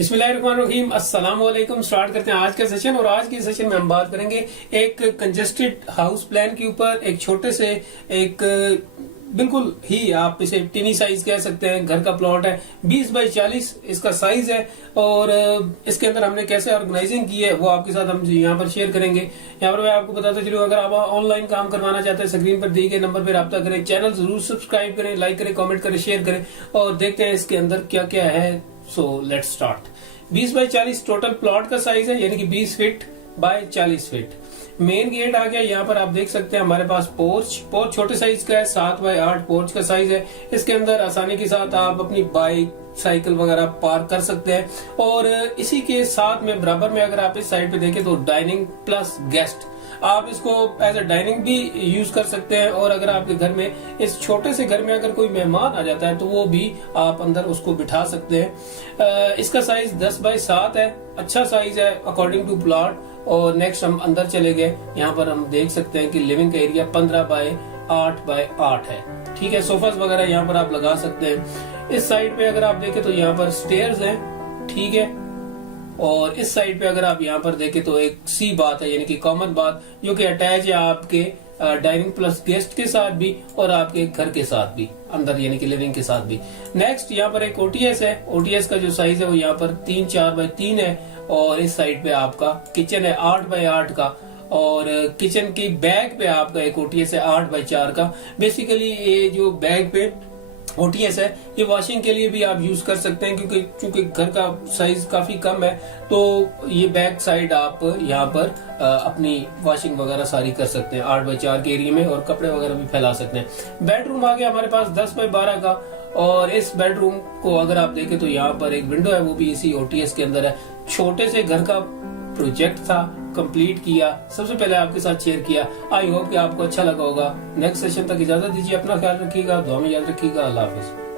बिस्मिल्लाहिर्रहमानिर्रहीम, अस्सलाम वालेकुम। स्टार्ट करते हैं आज का सेशन। और आज के सेशन में हम बात करेंगे एक कंजेस्टेड हाउस प्लान के ऊपर। एक छोटे से एक बिल्कुल ही आप इसे टिनी साइज कह सकते हैं, घर का प्लॉट है। 20 बाई 40 इसका साइज है। और इसके अंदर हमने कैसे ऑर्गेनाइजिंग की है वो आपके साथ हम यहाँ पर शेयर करेंगे। यहाँ पर मैं आपको बताता चलूँ, अगर आप ऑनलाइन काम करवाना चाहते हैं स्क्रीन पर दिए गए नंबर पर रब्ता करें। चैनल जरूर सब्सक्राइब करें, लाइक करें, कॉमेंट करें, शेयर करें और देखते हैं इसके अंदर क्या क्या है। So let's start. 20 by 40 total plot का साइज है, यानी कि 20 feet by 40 feet. Main gate आ गया। यहाँ पर आप देख सकते हैं हमारे पास पोर्च छोटे साइज का है, 7 बाय 8 पोर्च का साइज है। इसके अंदर आसानी के साथ आप अपनी बाइक, साइकिल वगैरह पार्क कर सकते हैं। और इसी के साथ में बराबर में अगर आप इस साइड पे देखें तो डाइनिंग प्लस गेस्ट, आप इसको एज अ डाइनिंग भी यूज कर सकते हैं। और अगर आपके घर में, इस छोटे से घर में अगर कोई मेहमान आ जाता है तो वो भी आप अंदर उसको बिठा सकते हैं। इसका साइज 10 बाई 7 है, अच्छा साइज है अकॉर्डिंग टू प्लॉट। और नेक्स्ट हम अंदर चले गए। यहाँ पर हम देख सकते हैं कि लिविंग का एरिया 15 बाई 8 बाई 8 है। ठीक है, सोफास वगैरह यहाँ पर आप लगा सकते हैं। इस साइड पे अगर आप देखें तो यहाँ पर स्टेयर्स हैं। ठीक है, और इस साइड पे अगर आप यहाँ पर देखें तो एक सी बात है, यानी कि कॉमन बात, जो कि अटैच है आपके डाइनिंग प्लस गेस्ट के साथ भी और आपके घर के साथ भी अंदर, यानी कि लिविंग के साथ भी। नेक्स्ट यहाँ पर एक ओटीएस है। ओटीएस का जो साइज है वो यहाँ पर 3-4 बाई 3 है। और इस साइड पे आपका किचन है 8 बाई 8 का। और किचन की बैग पे आपका एक ओटीएस है 8 बाई 4 का। बेसिकली ये जो बैग पे ओटीएस है ये वॉशिंग के लिए भी आप यूज कर सकते हैं, क्योंकि चूंकि घर का साइज काफी कम है तो ये बैक साइड आप यहाँ पर अपनी वॉशिंग वगैरह सारी कर सकते हैं 8 बाई 4 के एरिया में, और कपड़े वगैरह भी फैला सकते हैं। बेडरूम आ गया हमारे पास 10 बाई 12 का। और इस बेडरूम को अगर आप देखें तो यहाँ पर एक विंडो है, वो भी इसी ओटीएस के अंदर है। छोटे से घर का प्रोजेक्ट था, कंप्लीट किया, सबसे पहले आपके साथ शेयर किया। आई होप कि आपको अच्छा लगा होगा। नेक्स्ट सेशन तक इजाजत दीजिए, अपना ख्याल रखिएगा, दुआ में याद रखिएगा। अल्लाह हाफिज।